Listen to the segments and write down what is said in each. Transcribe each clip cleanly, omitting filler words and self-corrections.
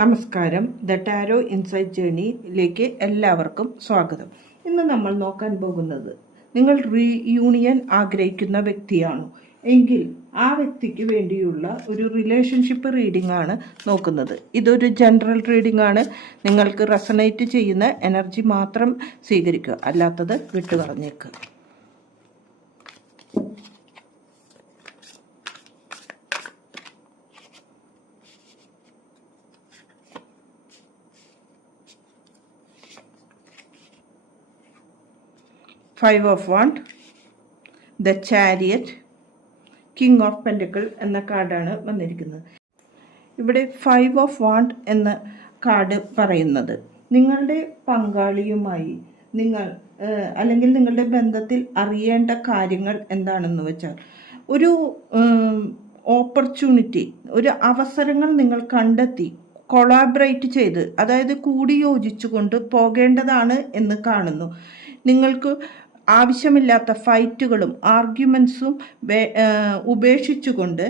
നമസ്കാരം. The tarot insight ജേണിയിലേക്ക് എല്ലാവർക്കും സ്വാഗതം. ഇന്ന് നമ്മൾ നോക്കാൻ പോകുന്നത്, നിങ്ങൾ റീയൂണിയൻ ആഗ്രഹിക്കുന്ന വ്യക്തിയാണോ എങ്കിൽ ആ വ്യക്തിക്ക് വേണ്ടിയുള്ള ഒരു റിലേഷൻഷിപ്പ് റീഡിംഗ് ആണ് നോക്കുന്നത്. ഇതൊരു ജനറൽ റീഡിംഗ് ആണ്. നിങ്ങൾക്ക് റെസണേറ്റ് ചെയ്യുന്ന എനർജി മാത്രം സ്വീകരിക്കുക, അല്ലാത്തത് വിട്ടുകളഞ്ഞേക്കുക. Five of Wands, The Chariot, King of Pentacles എന്ന കാർഡാണ് വന്നിരിക്കുന്നത്. ഇവിടെ 5 of Wands എന്ന കാർഡ് പറയുന്നത്, നിങ്ങളുടെ പങ്കാളിയുമായി നിങ്ങൾ അല്ലെങ്കിൽ നിങ്ങളുടെ ബന്ധത്തിൽ അറിയേണ്ട കാര്യങ്ങൾ എന്താണെന്ന് വെച്ചാൽ, ഒരു ഓപ്പർച്യൂണിറ്റി, ഒരു അവസരങ്ങൾ നിങ്ങൾ കണ്ടെത്തി കൊളാബറേറ്റ് ചെയ്ത്, അതായത് കൂടി യോജിച്ചുകൊണ്ട് പോകേണ്ടതാണ് എന്ന് കാണുന്നു. നിങ്ങൾക്ക് ആവശ്യമില്ലാത്ത ഫൈറ്റുകളും ആർഗ്യുമെൻസും ഉപേക്ഷിച്ചുകൊണ്ട്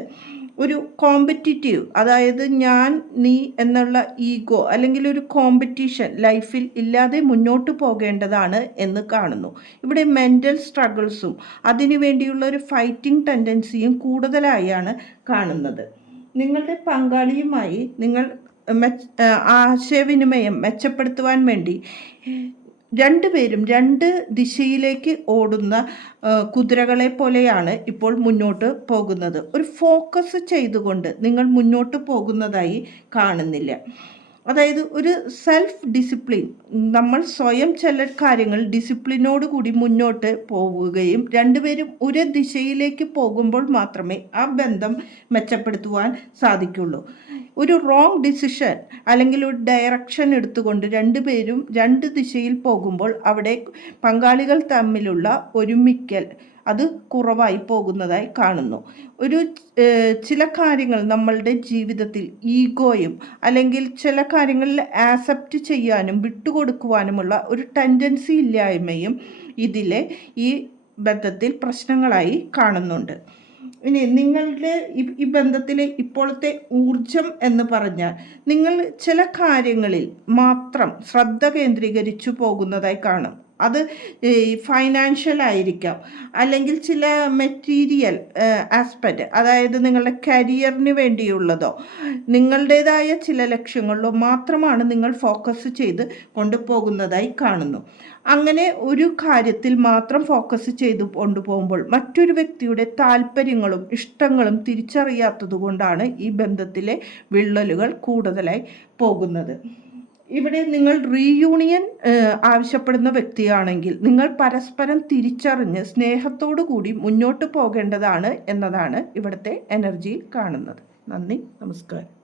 ഒരു കോമ്പറ്റീറ്റീവ്, അതായത് ഞാൻ നീ എന്നുള്ള ഈഗോ അല്ലെങ്കിൽ ഒരു കോമ്പറ്റീഷൻ ലൈഫിൽ ഇല്ലാതെ മുന്നോട്ട് പോകേണ്ടതാണ് എന്ന് കാണുന്നു. ഇവിടെ മെൻ്റൽ സ്ട്രഗിൾസും അതിനു വേണ്ടിയുള്ള ഒരു ഫൈറ്റിംഗ് ടെൻഡൻസിയും കൂടുതലായാണ് കാണുന്നത്. നിങ്ങളുടെ പങ്കാളിയുമായി നിങ്ങൾ ആശയവിനിമയം മെച്ചപ്പെടുത്തുവാൻ വേണ്ടി രണ്ടുപേരും രണ്ട് ദിശയിലേക്ക് ഓടുന്ന കുതിരകളെ പോലെയാണ് ഇപ്പോൾ മുന്നോട്ട് പോകുന്നത്. ഒരു ഫോക്കസ് ചെയ്തുകൊണ്ട് നിങ്ങൾ മുന്നോട്ട് പോകുന്നതായി കാണുന്നില്ല. അതായത് ഒരു സെൽഫ് ഡിസിപ്ലിൻ, നമ്മൾ സ്വയം ചില കാര്യങ്ങൾ ഡിസിപ്ലിനോട് കൂടി മുന്നോട്ട് പോവുകയും രണ്ടുപേരും ഒരു ദിശയിലേക്ക് പോകുമ്പോൾ മാത്രമേ ആ ബന്ധം മെച്ചപ്പെടുത്തുവാൻ സാധിക്കുള്ളൂ. ഒരു റോങ് ഡിസിഷൻ അല്ലെങ്കിൽ ഒരു ഡയറക്ഷൻ എടുത്തുകൊണ്ട് രണ്ടുപേരും രണ്ട് ദിശയിൽ പോകുമ്പോൾ അവിടെ പങ്കാളികൾ തമ്മിലുള്ള ഒരുമിക്കൽ അത് കുറവായി പോകുന്നതായി കാണുന്നു. ചില കാര്യങ്ങൾ നമ്മളുടെ ജീവിതത്തിൽ ഈഗോയും അല്ലെങ്കിൽ ചില കാര്യങ്ങളിൽ ആക്സെപ്റ്റ് ചെയ്യാനും വിട്ടുകൊടുക്കുവാനുമുള്ള ഒരു ടെൻഡൻസി ഇല്ലായ്മയും ഇതിലെ ഈ ബന്ധത്തിൽ പ്രശ്നങ്ങളായി കാണുന്നുണ്ട്. ഇനി നിങ്ങളുടെ ഈ ബന്ധത്തിലെ ഇപ്പോഴത്തെ ഊർജം എന്ന് പറഞ്ഞാൽ, നിങ്ങൾ ചില കാര്യങ്ങളിൽ മാത്രം ശ്രദ്ധ കേന്ദ്രീകരിച്ചു പോകുന്നതായി കാണും. അത് ഫൈനാൻഷ്യൽ ആയിരിക്കാം, അല്ലെങ്കിൽ ചില മെറ്റീരിയൽ ആസ്പെക്റ്റ്, അതായത് നിങ്ങളുടെ കരിയറിന് വേണ്ടിയുള്ളതോ നിങ്ങളുടേതായ ചില ലക്ഷ്യങ്ങളിലോ മാത്രമാണ് നിങ്ങൾ ഫോക്കസ് ചെയ്ത് കൊണ്ടുപോകുന്നതായി കാണുന്നു. അങ്ങനെ ഒരു കാര്യത്തിൽ മാത്രം ഫോക്കസ് ചെയ്ത് കൊണ്ടുപോകുമ്പോൾ മറ്റൊരു വ്യക്തിയുടെ താല്പര്യങ്ങളും ഇഷ്ടങ്ങളും തിരിച്ചറിയാത്തത് കൊണ്ടാണ് ഈ ബന്ധത്തിലെ വിള്ളലുകൾ കൂടുതലായി പോകുന്നത്. ഇവിടെ നിങ്ങൾ റീയൂണിയൻ ആവശ്യപ്പെടുന്ന വ്യക്തിയാണെങ്കിൽ നിങ്ങൾ പരസ്പരം തിരിച്ചറിഞ്ഞ് സ്നേഹത്തോടു കൂടി മുന്നോട്ട് പോകേണ്ടതാണ് എന്നതാണ് ഇവിടുത്തെ എനർജിയിൽ കാണുന്നത്. നന്ദി, നമസ്കാരം.